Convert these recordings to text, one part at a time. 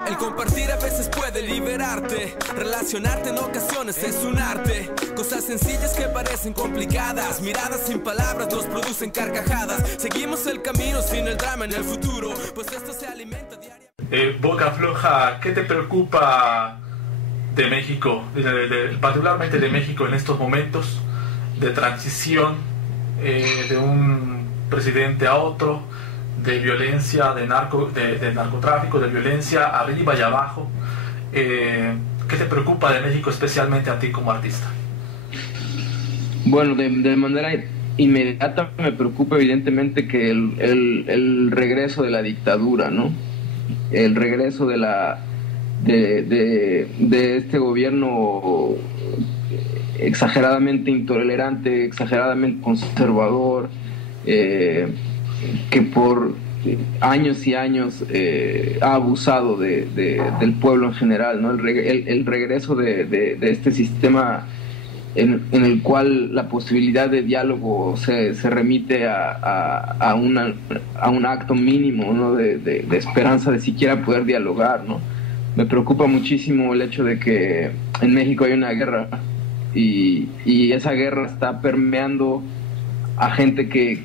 El compartir a veces puede liberarte, relacionarte en ocasiones es un arte. Cosas sencillas que parecen complicadas, miradas sin palabras nos producen carcajadas. Seguimos el camino sin el drama en el futuro, pues esto se alimenta diariamente. Boca Floja, ¿qué te preocupa de México, particularmente de México en estos momentos de transición de un presidente a otro, de violencia, de narcotráfico, de violencia arriba y abajo? ¿Qué te preocupa de México, especialmente a ti como artista? Bueno, de manera inmediata me preocupa evidentemente que el regreso de la dictadura, ¿no? El regreso de este gobierno exageradamente intolerante, exageradamente conservador, que por años y años ha abusado del pueblo en general, ¿no? El regreso de este sistema en el cual la posibilidad de diálogo se remite a un acto mínimo, ¿no? de esperanza de siquiera poder dialogar, ¿no? Me preocupa muchísimo el hecho de que en México hay una guerra y esa guerra está permeando a gente que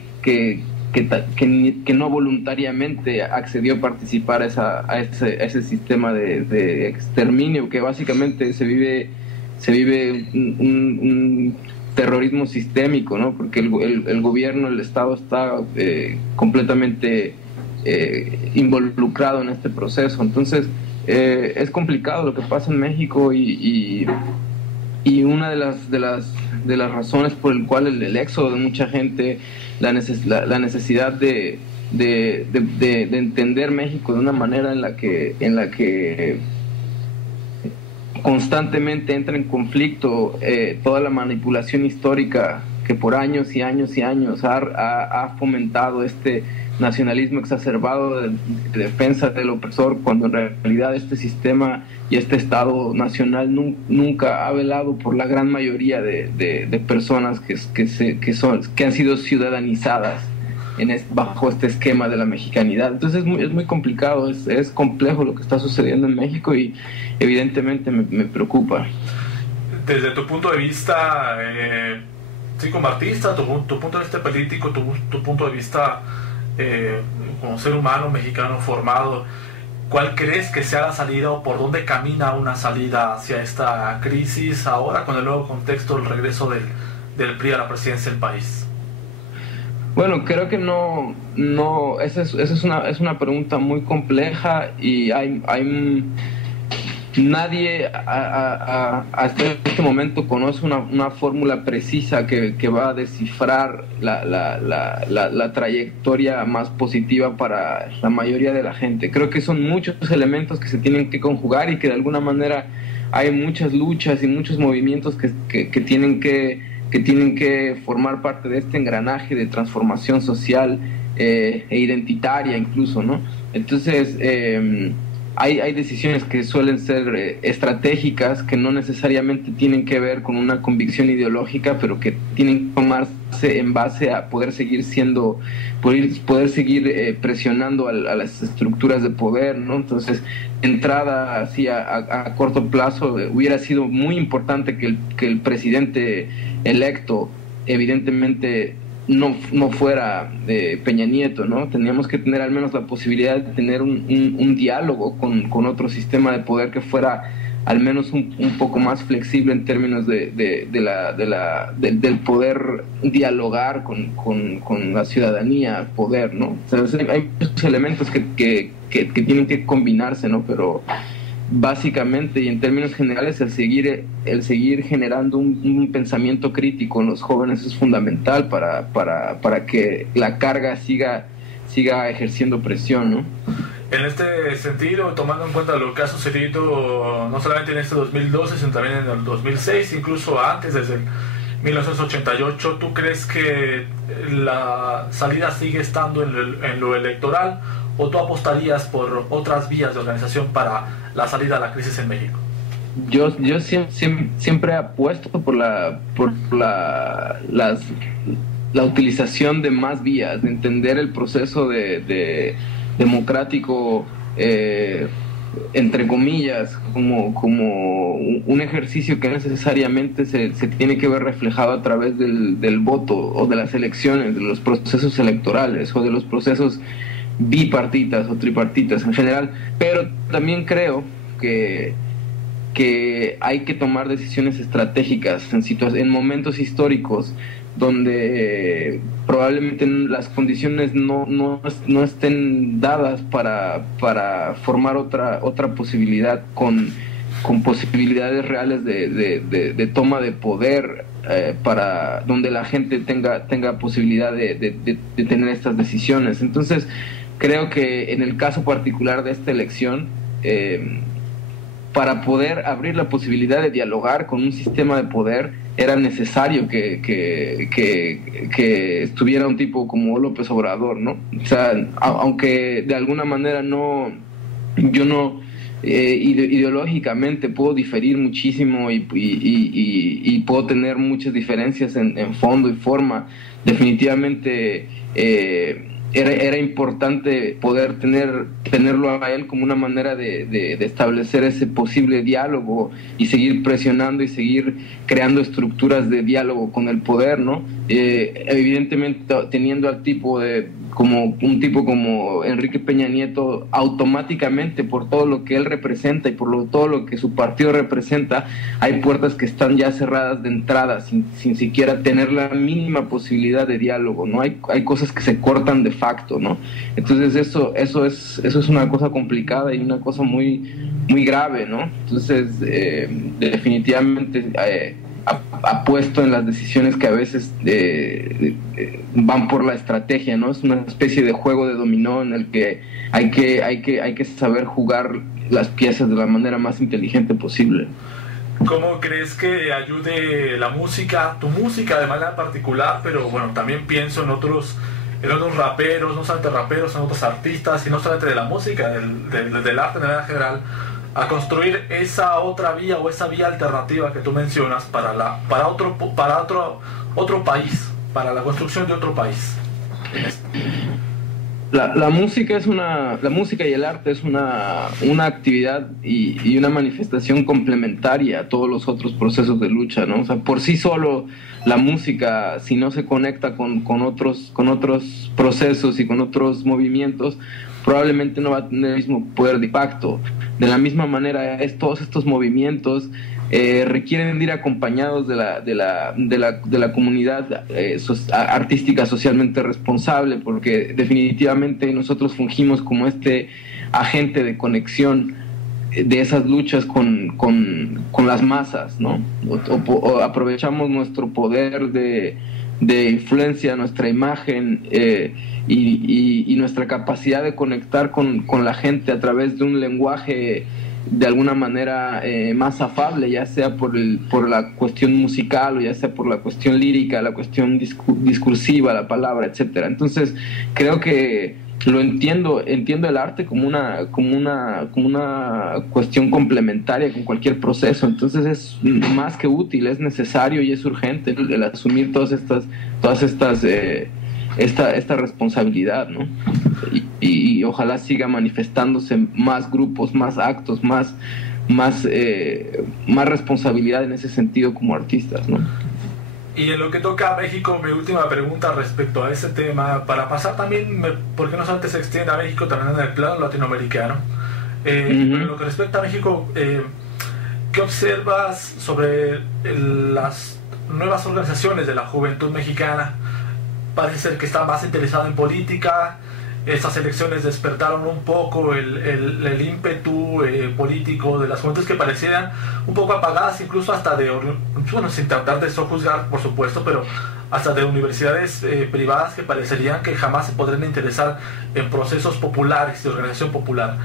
no voluntariamente accedió a participar a ese sistema de exterminio, que básicamente se vive un terrorismo sistémico, ¿no? Porque el gobierno, el Estado está completamente involucrado en este proceso. Entonces es complicado lo que pasa en México y una de las razones por el cual el éxodo de mucha gente, la necesidad de entender México de una manera en la que constantemente entra en conflicto toda la manipulación histórica que por años y años y años ha fomentado este nacionalismo exacerbado de defensa del opresor, cuando en realidad este sistema y este Estado nacional nunca ha velado por la gran mayoría de personas que han sido ciudadanizadas bajo este esquema de la mexicanidad. Entonces es muy complicado, es complejo lo que está sucediendo en México y evidentemente me preocupa. Desde tu punto de vista, sí, como artista, tu punto de vista político, tu punto de vista como ser humano mexicano formado, ¿cuál crees que sea la salida o por dónde camina una salida hacia esta crisis ahora con el nuevo contexto del regreso del PRI a la presidencia del país? Bueno, creo que no esa es una pregunta muy compleja y nadie hasta este momento conoce una fórmula precisa que va a descifrar la trayectoria más positiva para la mayoría de la gente. Creo que son muchos elementos que se tienen que conjugar y que de alguna manera hay muchas luchas y muchos movimientos que tienen que formar parte de este engranaje de transformación social e identitaria incluso, ¿no? Entonces hay decisiones que suelen ser estratégicas, que no necesariamente tienen que ver con una convicción ideológica, pero que tienen que tomarse en base a poder seguir presionando a las estructuras de poder, ¿no? Entonces, entrada así a corto plazo, hubiera sido muy importante que el presidente electo evidentemente no fuera Peña Nieto, ¿no? Teníamos que tener al menos la posibilidad de tener un diálogo con otro sistema de poder que fuera al menos un poco más flexible en términos del poder dialogar con la ciudadanía, poder, ¿no? O sea, hay muchos elementos que tienen que combinarse, ¿no? Pero básicamente y en términos generales el seguir generando un pensamiento crítico en los jóvenes es fundamental para que la carga siga ejerciendo presión, ¿no? En este sentido, tomando en cuenta lo que ha sucedido no solamente en este 2012, sino también en el 2006, incluso antes, desde el 1988, ¿tú crees que la salida sigue estando en lo electoral o tú apostarías por otras vías de organización para la salida a la crisis en México? Yo siempre apuesto por la utilización de más vías, de entender el proceso democrático entre comillas, como un ejercicio que necesariamente se tiene que ver reflejado a través del voto o de las elecciones, de los procesos electorales o de los procesos bipartitas o tripartitas en general, pero también creo que hay que tomar decisiones estratégicas en momentos históricos donde probablemente las condiciones no estén dadas para formar otra posibilidad con posibilidades reales de toma de poder, para donde la gente tenga posibilidad de tener estas decisiones. Entonces creo que en el caso particular de esta elección, para poder abrir la posibilidad de dialogar con un sistema de poder, era necesario que estuviera un tipo como López Obrador, ¿no? O sea, aunque de alguna manera yo no ideológicamente puedo diferir muchísimo y puedo tener muchas diferencias en fondo y forma, definitivamente era importante poder tenerlo a él como una manera de establecer ese posible diálogo y seguir presionando y seguir creando estructuras de diálogo con el poder, ¿no? Evidentemente teniendo al tipo como Enrique Peña Nieto, automáticamente, por todo lo que él representa y por todo lo que su partido representa, hay puertas que están ya cerradas de entrada sin siquiera tener la mínima posibilidad de diálogo, ¿no? Hay cosas que se cortan de facto, ¿no? Entonces eso es una cosa complicada y una cosa muy, muy grave, ¿no? Entonces definitivamente apuesto en las decisiones que a veces van por la estrategia, ¿no? Es una especie de juego de dominó en el que hay que saber jugar las piezas de la manera más inteligente posible. ¿Cómo crees que ayude la música, tu música de manera particular, pero bueno, también pienso en otros raperos, no solamente raperos, en otros artistas, y no solamente de la música, del arte de manera general, a construir esa otra vía o esa vía alternativa que tú mencionas para otro país, para la construcción de otro país? La música y el arte es una actividad y una manifestación complementaria a todos los otros procesos de lucha, ¿no? O sea, por sí solo la música, si no se conecta con otros procesos y con otros movimientos, probablemente no va a tener el mismo poder de impacto. De la misma manera, todos estos movimientos requieren ir acompañados de la comunidad artística socialmente responsable, porque definitivamente nosotros fungimos como este agente de conexión de esas luchas con las masas, ¿no? O aprovechamos nuestro poder de influencia, nuestra imagen y nuestra capacidad de conectar con la gente a través de un lenguaje de alguna manera más afable, ya sea por la cuestión musical o ya sea por la cuestión lírica, la cuestión discursiva, la palabra, etcétera. Entonces creo que entiendo el arte como una cuestión complementaria con cualquier proceso. Entonces es más que útil, es necesario y es urgente el asumir esta responsabilidad, ¿no? Y ojalá siga manifestándose más grupos, más actos, más responsabilidad en ese sentido como artistas, ¿no? Y en lo que toca a México, mi última pregunta respecto a ese tema, para pasar también, porque no solamente se extiende a México, también en el plano latinoamericano. En lo que respecta a México, ¿qué observas sobre las nuevas organizaciones de la juventud mexicana? Parece ser que está más interesado en política. Estas elecciones despertaron un poco el ímpetu político de las juventudes que parecían un poco apagadas, incluso hasta sin tratar de sojuzgar, por supuesto, pero hasta de universidades privadas que parecerían que jamás se podrían interesar en procesos populares, de organización popular.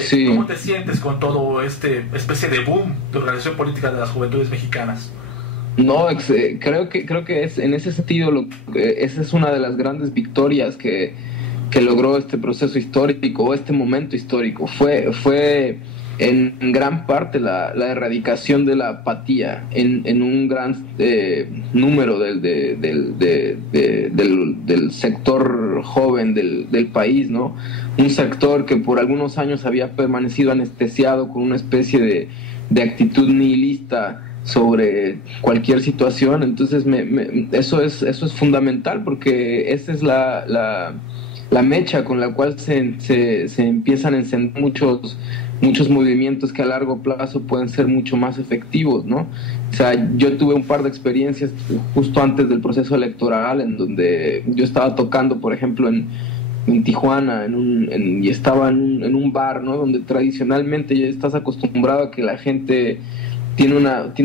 Sí. ¿Cómo te sientes con todo especie de boom de organización política de las juventudes mexicanas? No, creo que es en ese sentido esa es una de las grandes victorias que logró este proceso histórico o este momento histórico. Fue en gran parte la erradicación de la apatía en un gran número del sector joven del país, ¿no? Un sector que por algunos años había permanecido anestesiado con una especie de actitud nihilista sobre cualquier situación. Entonces eso es fundamental, porque esa es la mecha con la cual se empiezan a encender muchos movimientos que a largo plazo pueden ser mucho más efectivos, ¿no? O sea, yo tuve un par de experiencias justo antes del proceso electoral en donde yo estaba tocando, por ejemplo, en Tijuana, y estaba en un bar, ¿no? Donde tradicionalmente ya estás acostumbrado a que la gente tiene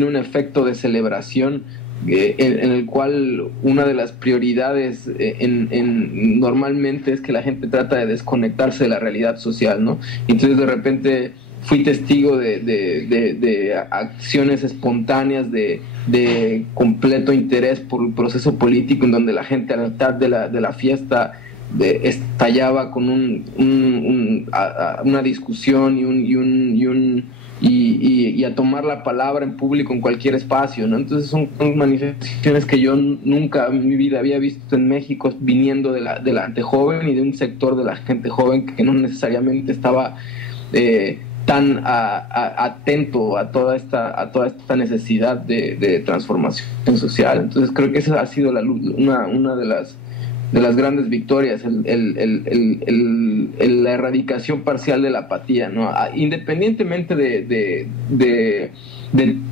un efecto de celebración, en el cual una de las prioridades normalmente es que la gente trata de desconectarse de la realidad social, ¿no? Entonces de repente fui testigo de acciones espontáneas de completo interés por el proceso político, en donde la gente a la mitad de la fiesta estallaba con una discusión y a tomar la palabra en público en cualquier espacio, ¿no? Entonces son manifestaciones que yo nunca en mi vida había visto en México, viniendo de la gente joven y de un sector de la gente joven que no necesariamente estaba tan atento a toda esta necesidad de transformación social. Entonces creo que esa ha sido una de las grandes victorias, la erradicación parcial de la apatía, ¿no? Independientemente de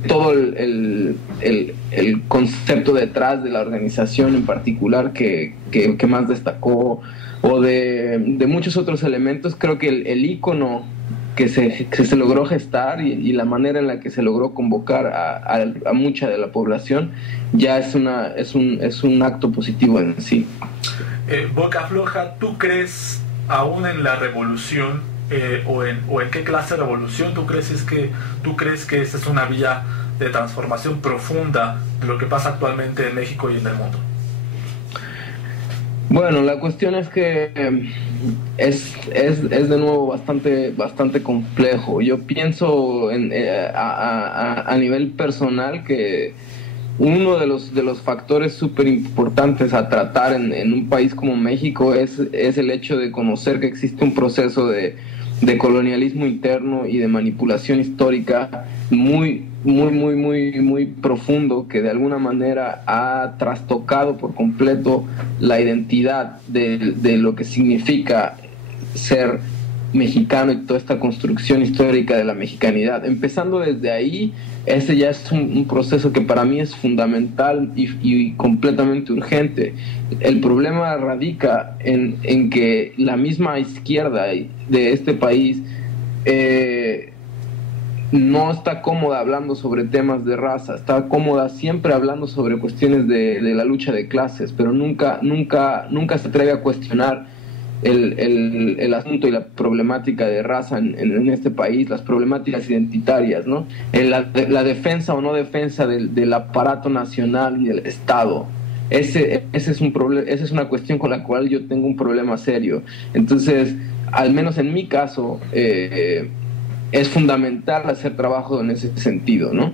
todo el concepto detrás de la organización en particular que más destacó, o de muchos otros elementos, creo que el ícono que se logró gestar y la manera en la que se logró convocar a mucha de la población ya es un acto positivo en sí. Boca Floja, ¿tú crees aún en la revolución o en qué clase de revolución tú crees que esta es una vía de transformación profunda de lo que pasa actualmente en México y en el mundo? Bueno, la cuestión es que es de nuevo bastante complejo. Yo pienso a nivel personal que uno de los factores súper importantes a tratar en un país como México es el hecho de conocer que existe un proceso de colonialismo interno y de manipulación histórica muy profundo, que de alguna manera ha trastocado por completo la identidad de lo que significa ser mexicano y toda esta construcción histórica de la mexicanidad. Empezando desde ahí, ese ya es un proceso que para mí es fundamental y completamente urgente. El problema radica en que la misma izquierda de este país no está cómoda hablando sobre temas de raza, está cómoda siempre hablando sobre cuestiones de la lucha de clases, pero nunca se atreve a cuestionar el asunto y la problemática de raza en este país, las problemáticas identitarias, ¿no? La defensa o no defensa del aparato nacional y del Estado. Ese es una cuestión con la cual yo tengo un problema serio. Entonces, al menos en mi caso, es fundamental hacer trabajo en ese sentido, ¿no?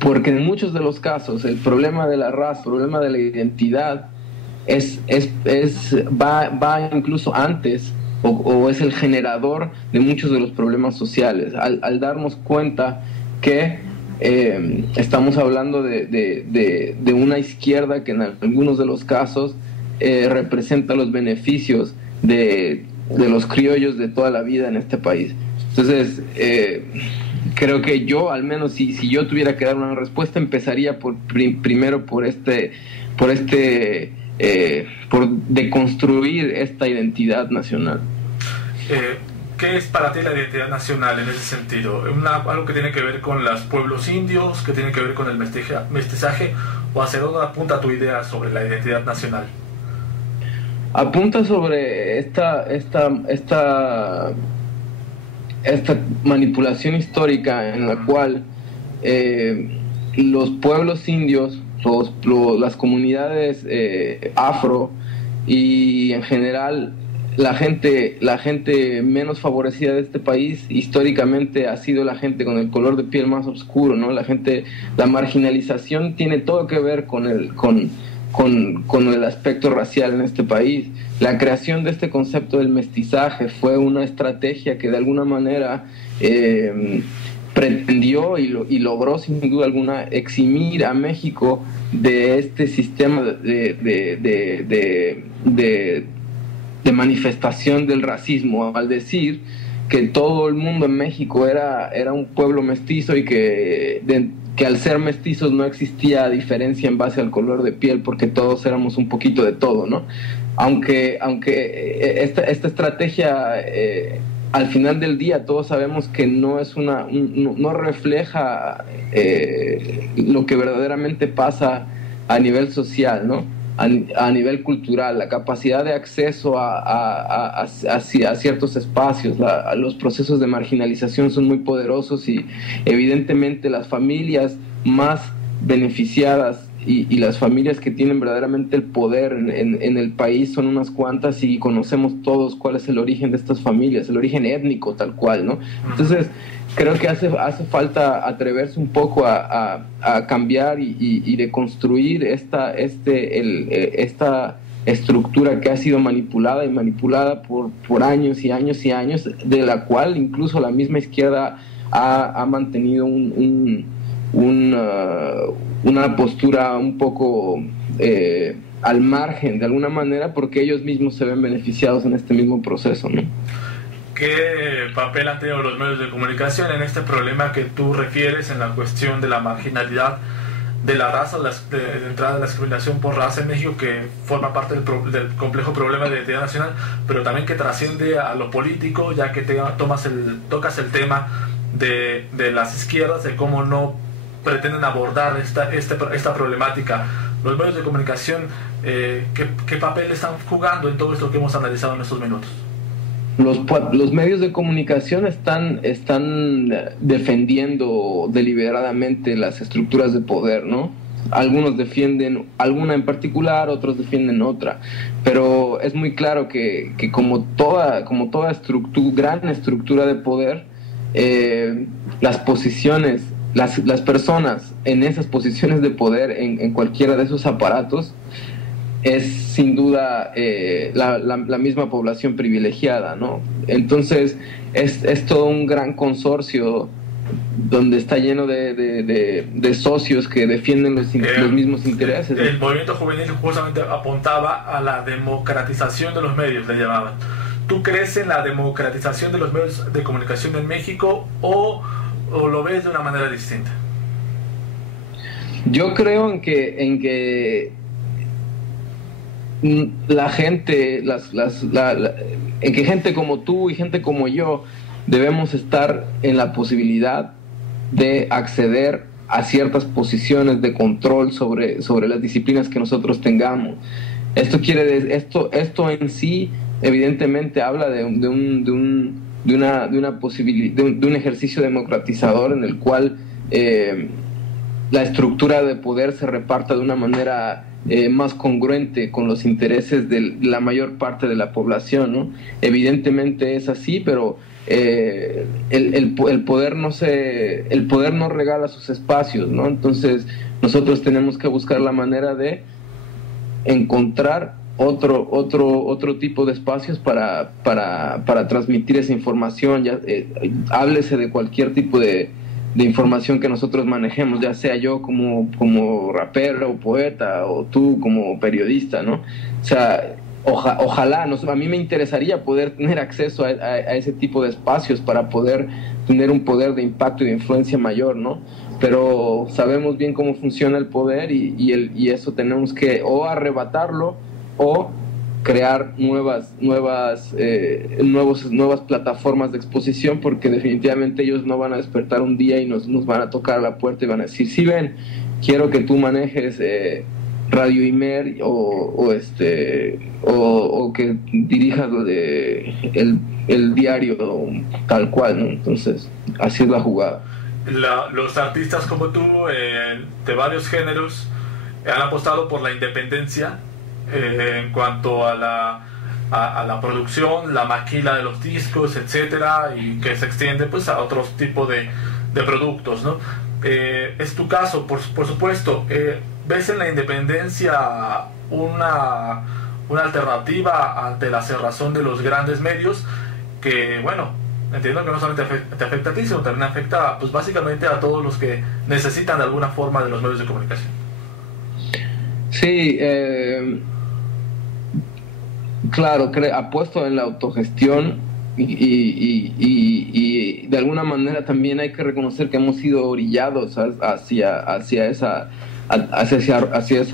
Porque en muchos de los casos el problema de la raza, el problema de la identidad va incluso antes o es el generador de muchos de los problemas sociales, al darnos cuenta que estamos hablando de una izquierda que en algunos de los casos representa los beneficios de los criollos de toda la vida en este país. Entonces creo que yo, al menos si yo tuviera que dar una respuesta, empezaría primero por deconstruir esta identidad nacional. ¿Qué es para ti la identidad nacional en ese sentido? ¿Algo que tiene que ver con los pueblos indios, que tiene que ver con el mestizaje, o hacia dónde apunta tu idea sobre la identidad nacional? Apunta sobre esta manipulación histórica en la cual los pueblos indios, las comunidades afro y en general la gente menos favorecida de este país históricamente ha sido la gente con el color de piel más oscuro, ¿no? La marginalización tiene todo que ver con el aspecto racial en este país. La creación de este concepto del mestizaje fue una estrategia que de alguna manera pretendió y logró sin duda alguna eximir a México de este sistema de manifestación del racismo, al decir que todo el mundo en México era un pueblo mestizo y que al ser mestizos no existía diferencia en base al color de piel, porque todos éramos un poquito de todo, ¿no? Aunque esta estrategia al final del día todos sabemos que no refleja lo que verdaderamente pasa a nivel social, ¿no? A nivel cultural, la capacidad de acceso a ciertos espacios, los procesos de marginalización son muy poderosos y evidentemente las familias más beneficiadas y las familias que tienen verdaderamente el poder en el país son unas cuantas, y conocemos todos cuál es el origen de estas familias, el origen étnico tal cual, ¿no? Entonces creo que hace falta atreverse un poco a cambiar y de construir esta estructura que ha sido manipulada por años y años y años, de la cual incluso la misma izquierda ha mantenido una postura un poco al margen de alguna manera, porque ellos mismos se ven beneficiados en este mismo proceso, ¿no? ¿Qué papel han tenido los medios de comunicación en este problema que tú refieres, en la cuestión de la marginalidad de la raza, de entrada de la discriminación por raza en México, que forma parte del complejo problema de identidad nacional, pero también que trasciende a lo político, ya que tocas el tema de las izquierdas, de cómo no pretenden abordar esta problemática? Los medios de comunicación, ¿qué papel están jugando en todo esto que hemos analizado en estos minutos? Los medios de comunicación están defendiendo deliberadamente las estructuras de poder, ¿no? Algunos defienden alguna en particular, otros defienden otra, pero es muy claro que como toda gran estructura de poder, las posiciones, las personas en esas posiciones de poder en cualquiera de esos aparatos es sin duda la misma población privilegiada, ¿no? Entonces es todo un gran consorcio donde está lleno de socios que defienden los mismos intereses. El movimiento juvenil justamente apuntaba a la democratización de los medios, le llamaban. ¿Tú crees en la democratización de los medios de comunicación en México o lo ves de una manera distinta? Yo creo en que la gente, en que gente como tú y gente como yo debemos estar en la posibilidad de acceder a ciertas posiciones de control sobre las disciplinas que nosotros tengamos. Esto en sí evidentemente habla de un ejercicio democratizador en el cual la estructura de poder se reparta de una manera más congruente con los intereses de la mayor parte de la población, ¿no? Evidentemente es así, pero el poder no regala sus espacios, ¿no? Entonces nosotros tenemos que buscar la manera de encontrar otro tipo de espacios para transmitir esa información, háblese de cualquier tipo de información que nosotros manejemos, ya sea yo como rapero o poeta, o tú como periodista, ¿no? O sea, ojalá, a mí me interesaría poder tener acceso a ese tipo de espacios para poder tener un poder de impacto y de influencia mayor, ¿no? Pero sabemos bien cómo funciona el poder y eso tenemos que o arrebatarlo o crear nuevas plataformas de exposición, porque definitivamente ellos no van a despertar un día y nos van a tocar a la puerta y van a decir, sí, ven, quiero que tú manejes Radio Imer o que dirijas el diario tal cual, ¿no? Entonces así es la jugada. Los artistas como tú de varios géneros han apostado por la independencia en cuanto a a la producción, la maquila de los discos, etcétera, y que se extiende pues a otros tipos de productos, ¿no? Es tu caso, por supuesto. ¿Ves en la independencia una alternativa ante la cerrazón de los grandes medios? Que, bueno, entiendo que no solamente te afecta a ti, sino también afecta pues básicamente a todos los que necesitan de alguna forma de los medios de comunicación. Sí, claro, apuesto en la autogestión y de alguna manera también hay que reconocer que hemos sido orillados hacia esa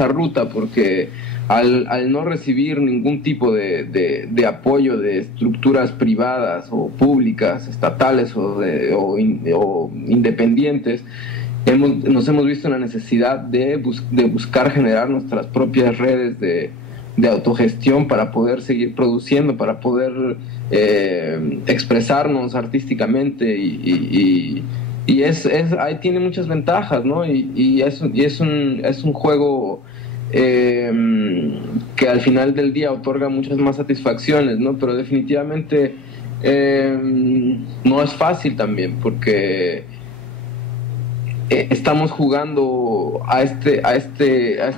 ruta, porque al no recibir ningún tipo de apoyo de estructuras privadas o públicas, estatales o independientes, nos hemos visto en la necesidad de buscar generar nuestras propias redes de autogestión para poder seguir produciendo, para poder expresarnos artísticamente y ahí tiene muchas ventajas, ¿no? Y es un juego que al final del día otorga muchas más satisfacciones, ¿no? Pero definitivamente no es fácil también, porque estamos jugando a esta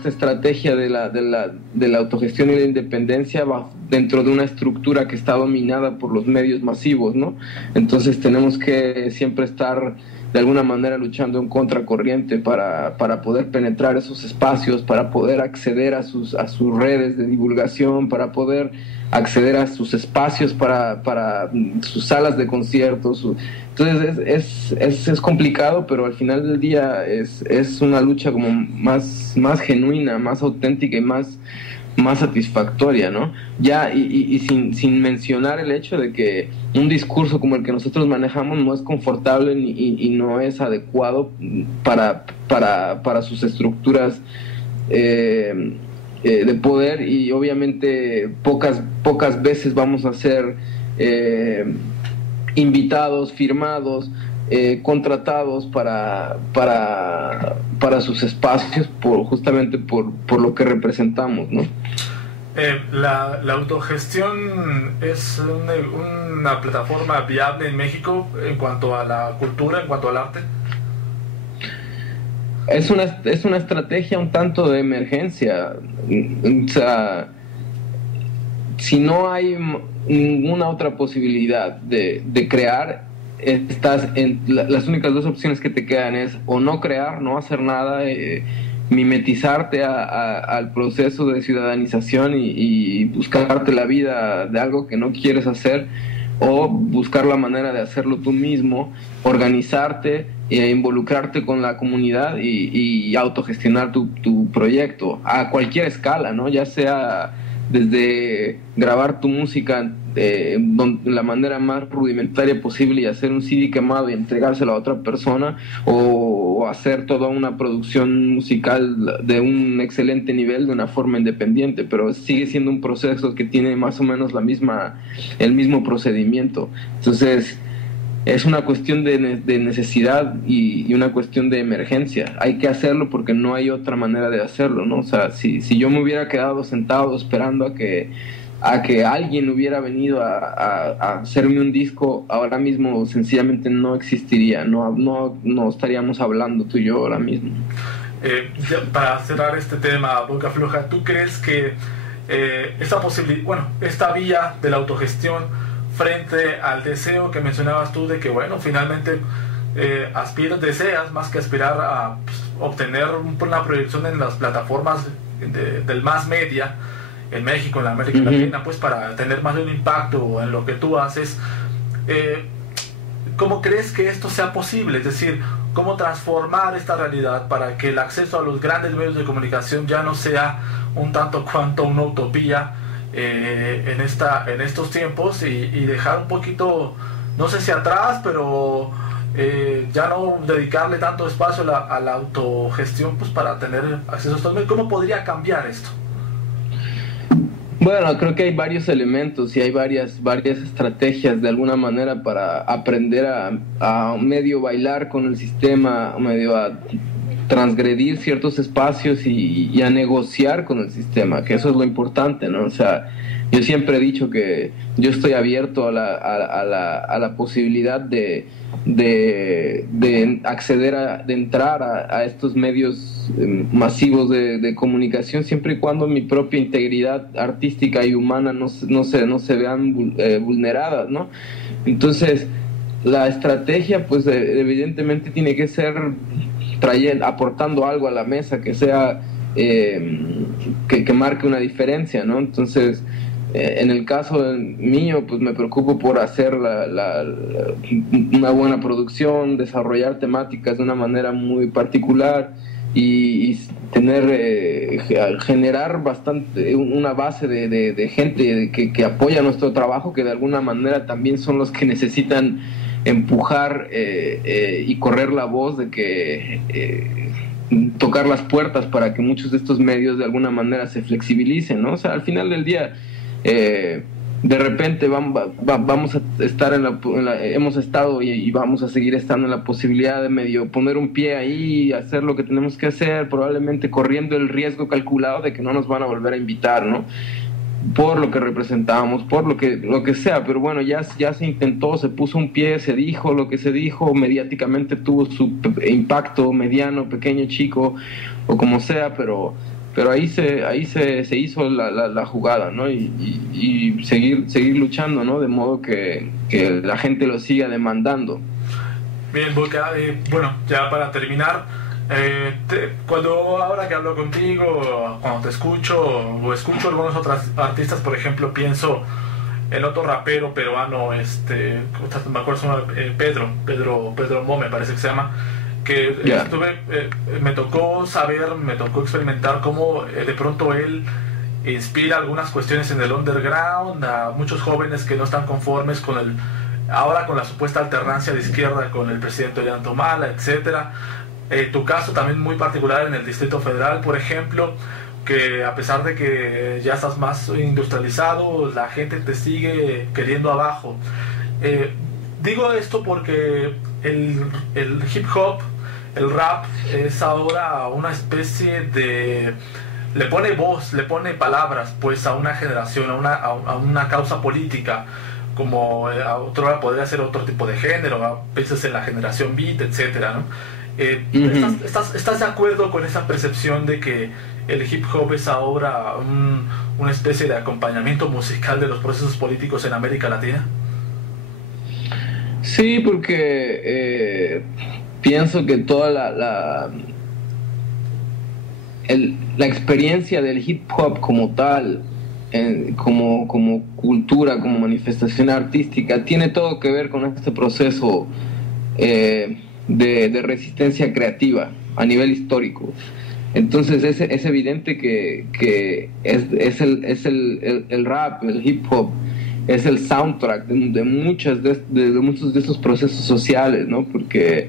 estrategia de la autogestión y la independencia dentro de una estructura que está dominada por los medios masivos, ¿no? Entonces tenemos que siempre estar de alguna manera luchando en contracorriente para poder penetrar esos espacios, para poder acceder a sus redes de divulgación, para poder acceder a sus espacios, para sus salas de conciertos. Entonces es complicado, pero al final del día es una lucha como más genuina, más auténtica y más satisfactoria, ¿no? Ya, y sin mencionar el hecho de que un discurso como el que nosotros manejamos no es confortable y no es adecuado para sus estructuras de poder, y obviamente pocas veces vamos a ser invitados, firmados, contratados para sus espacios justamente por lo que representamos, ¿no? La autogestión es una plataforma viable en México en cuanto a la cultura, en cuanto al arte. Es una estrategia un tanto de emergencia. O sea, si no hay ninguna otra posibilidad de crear, las únicas dos opciones que te quedan es o no crear, no hacer nada, mimetizarte al proceso de ciudadanización y buscarte la vida de algo que no quieres hacer, o buscar la manera de hacerlo tú mismo, organizarte e involucrarte con la comunidad y autogestionar tu proyecto a cualquier escala, ¿no? Ya sea desde grabar tu música de la manera más rudimentaria posible y hacer un CD quemado y entregárselo a otra persona, o hacer toda una producción musical de un excelente nivel de una forma independiente, pero sigue siendo un proceso que tiene más o menos el mismo procedimiento. Entonces es una cuestión de necesidad y una cuestión de emergencia. Hay que hacerlo porque no hay otra manera de hacerlo, ¿no? O sea, si yo me hubiera quedado sentado esperando a que alguien hubiera venido a hacerme un disco, ahora mismo sencillamente no existiría, no estaríamos hablando tú y yo ahora mismo. Para cerrar este tema, Boca Floja, ¿tú crees que esta vía de la autogestión, frente al deseo que mencionabas tú de que, bueno, finalmente deseas más que aspirar a obtener una proyección en las plataformas del mass media en México, en la América Latina, pues para tener más de un impacto en lo que tú haces? ¿Cómo crees que esto sea posible? Es decir, ¿cómo transformar esta realidad para que el acceso a los grandes medios de comunicación ya no sea un tanto cuanto una utopía en estos tiempos, y dejar un poquito, no sé si atrás, pero ya no dedicarle tanto espacio a la autogestión, pues para tener acceso a estos medios? ¿Cómo podría cambiar esto? Bueno, creo que hay varios elementos y hay varias estrategias de alguna manera para aprender a medio bailar con el sistema, medio a transgredir ciertos espacios y a negociar con el sistema, que eso es lo importante, ¿no? O sea, Yo siempre he dicho que yo estoy abierto a la posibilidad de acceder, de entrar a estos medios masivos de comunicación, siempre y cuando mi propia integridad artística y humana no se vean vulneradas, ¿no? Entonces, la estrategia, pues evidentemente tiene que ser aportando algo a la mesa que sea que marque una diferencia, ¿no? Entonces, en el caso mío, pues me preocupo por hacer una buena producción, desarrollar temáticas de una manera muy particular y generar una base de gente que apoya nuestro trabajo, que de alguna manera también son los que necesitan empujar y correr la voz de que tocar las puertas para que muchos de estos medios de alguna manera se flexibilicen, ¿no? O sea, al final del día de repente vamos a estar hemos estado y vamos a seguir estando en la posibilidad de medio poner un pie ahí, hacer lo que tenemos que hacer, probablemente corriendo el riesgo calculado de que no nos van a volver a invitar, ¿no? Por lo que representábamos, por lo que sea, pero bueno, ya se intentó, se puso un pie, se dijo lo que se dijo, mediáticamente tuvo su impacto mediano, pequeño, chico, o como sea, pero ahí se hizo la jugada, ¿no? Y seguir luchando, ¿no? De modo que la gente lo siga demandando. Bien, Boca, bueno, ya para terminar, ahora que hablo contigo, cuando te escucho o escucho algunos otros artistas, por ejemplo, pienso en otro rapero peruano, me acuerdo su nombre, Pedro Mo, me parece que se llama, que me tocó experimentar cómo de pronto él inspira algunas cuestiones en el underground a muchos jóvenes que no están conformes ahora con la supuesta alternancia de izquierda con el presidente Ollanta, etcétera. Tu caso también muy particular en el Distrito Federal, por ejemplo, que a pesar de que ya estás más industrializado, la gente te sigue queriendo abajo. Digo esto porque el hip hop, el rap, es ahora una especie de... le pone voz, le pone palabras pues a una generación, a una causa política, como a otro lado podría ser otro tipo de género, a veces en la generación beat, etcétera, ¿no? ¿Estás de acuerdo con esa percepción de que el hip hop es ahora una especie de acompañamiento musical de los procesos políticos en América Latina? Sí, porque pienso que toda la experiencia del hip hop como tal, como cultura, como manifestación artística, tiene todo que ver con este proceso de resistencia creativa a nivel histórico. Entonces es evidente que es el rap, el hip hop, es el soundtrack de muchos de estos procesos sociales, ¿no? Porque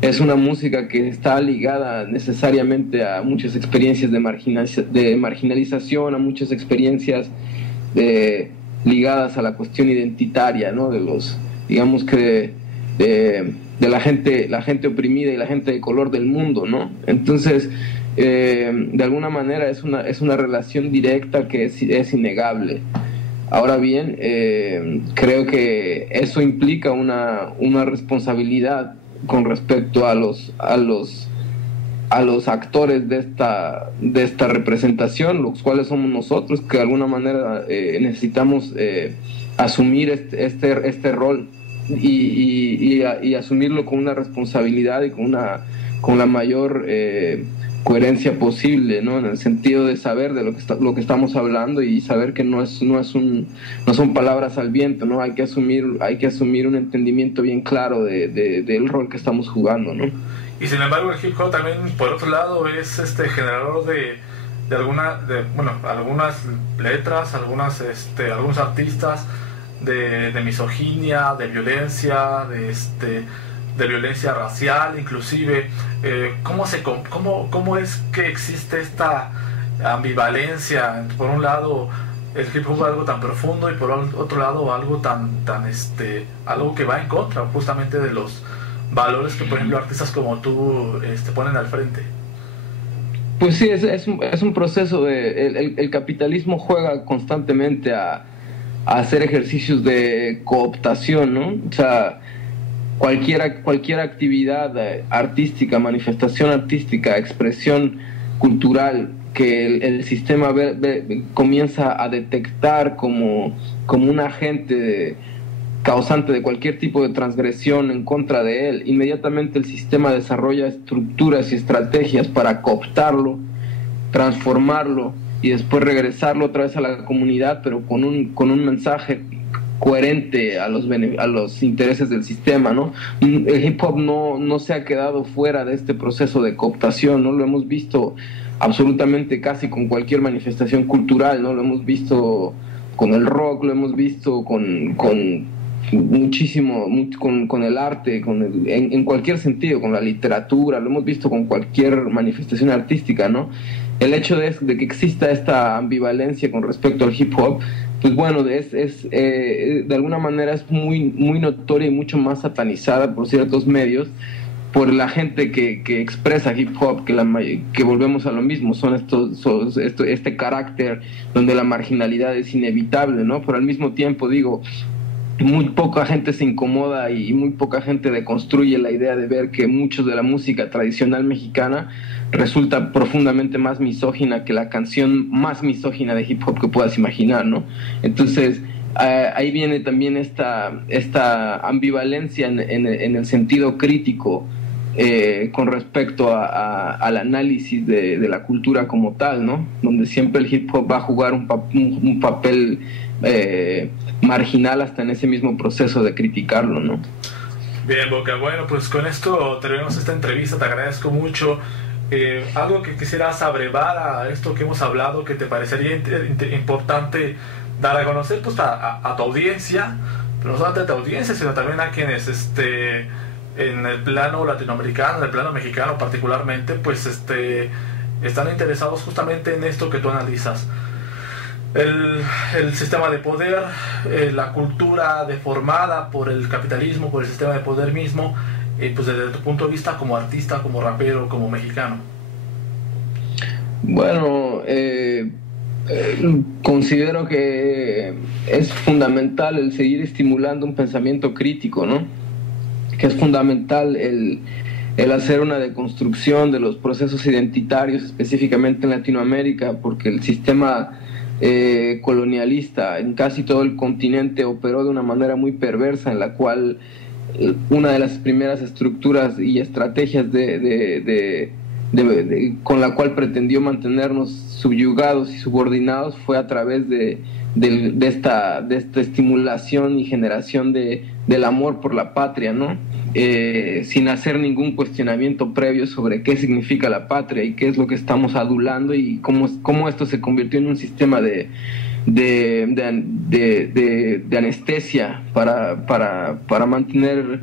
es una música que está ligada necesariamente a muchas experiencias de marginalización, a muchas experiencias ligadas a la cuestión identitaria, ¿no? Digamos que de la gente oprimida y la gente de color del mundo, ¿no? Entonces, de alguna manera es una relación directa que es innegable. Ahora bien, creo que eso implica una responsabilidad con respecto a los actores de esta representación, los cuales somos nosotros, que de alguna manera necesitamos asumir este rol y asumirlo con una responsabilidad y con la mayor coherencia posible, ¿no? En el sentido de saber de lo que estamos hablando y saber que no son palabras al viento, ¿no? Hay que asumir un entendimiento bien claro del rol que estamos jugando, ¿no? Y sin embargo el hip hop también, por otro lado, es generador de algunas letras, algunos artistas de misoginia, de violencia, de violencia racial, inclusive. ¿Cómo es que existe esta ambivalencia? Por un lado, el hip hop es algo tan profundo y por otro lado algo algo que va en contra justamente de los valores que, por ejemplo, artistas como tú ponen al frente. Pues sí, es un proceso el capitalismo juega constantemente a hacer ejercicios de cooptación, ¿no? O sea, cualquier actividad artística, manifestación artística, expresión cultural que el sistema comienza a detectar como un agente causante de cualquier tipo de transgresión en contra de él, inmediatamente el sistema desarrolla estructuras y estrategias para cooptarlo, transformarlo y después regresarlo otra vez a la comunidad, pero con un mensaje coherente a los intereses del sistema, ¿no? El hip hop no se ha quedado fuera de este proceso de cooptación, ¿no? Lo hemos visto absolutamente casi con cualquier manifestación cultural, ¿no? Lo hemos visto con el rock, lo hemos visto con muchísimo, con el arte, en cualquier sentido, con la literatura, lo hemos visto con cualquier manifestación artística, ¿no? El hecho de que exista esta ambivalencia con respecto al hip hop, pues bueno, de alguna manera es muy, muy notoria y mucho más satanizada por ciertos medios, por la gente que expresa hip hop, que volvemos a lo mismo, son este carácter donde la marginalidad es inevitable, ¿no? Pero al mismo tiempo, digo, muy poca gente se incomoda y muy poca gente deconstruye la idea de ver que mucho de la música tradicional mexicana resulta profundamente más misógina que la canción más misógina de hip hop que puedas imaginar, ¿no? Entonces, ahí viene también esta ambivalencia en el sentido crítico con respecto al análisis de la cultura como tal, ¿no? Donde siempre el hip hop va a jugar un papel marginal hasta en ese mismo proceso de criticarlo, ¿no? Bien, Boca, bueno, pues con esto terminamos esta entrevista, te agradezco mucho. Algo que quisieras abrevar a esto que hemos hablado, que te parecería importante dar a conocer pues a tu audiencia, pero no solamente a tu audiencia, sino también a quienes en el plano latinoamericano, en el plano mexicano particularmente, pues están interesados justamente en esto que tú analizas. El sistema de poder, la cultura deformada por el capitalismo, por el sistema de poder mismo, pues desde tu punto de vista como artista, como rapero, como mexicano. Bueno, considero que es fundamental el seguir estimulando un pensamiento crítico, ¿no? Que es fundamental el hacer una deconstrucción de los procesos identitarios, específicamente en Latinoamérica, porque el sistema colonialista en casi todo el continente operó de una manera muy perversa, en la cual una de las primeras estructuras y estrategias con la cual pretendió mantenernos subyugados y subordinados fue a través de esta estimulación y generación del amor por la patria, ¿no? Sin hacer ningún cuestionamiento previo sobre qué significa la patria y qué es lo que estamos adulando y cómo esto se convirtió en un sistema de anestesia para mantener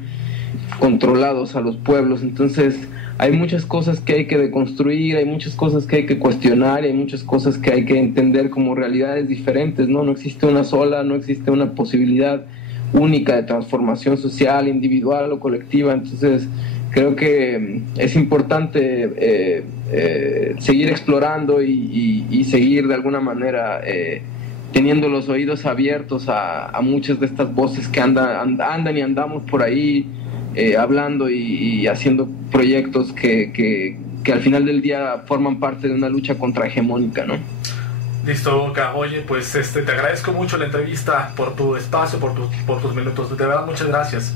controlados a los pueblos. Entonces hay muchas cosas que hay que deconstruir, hay muchas cosas que hay que cuestionar y hay muchas cosas que hay que entender como realidades diferentes, ¿no? No existe no existe una posibilidad única de transformación social, individual o colectiva. Entonces creo que es importante seguir explorando y seguir de alguna manera teniendo los oídos abiertos a muchas de estas voces que andan y andamos por ahí hablando y haciendo proyectos que al final del día forman parte de una lucha contrahegemónica, ¿no? Listo, Boca. Oye, pues te agradezco mucho la entrevista, por tu espacio, por tus minutos. De verdad, muchas gracias.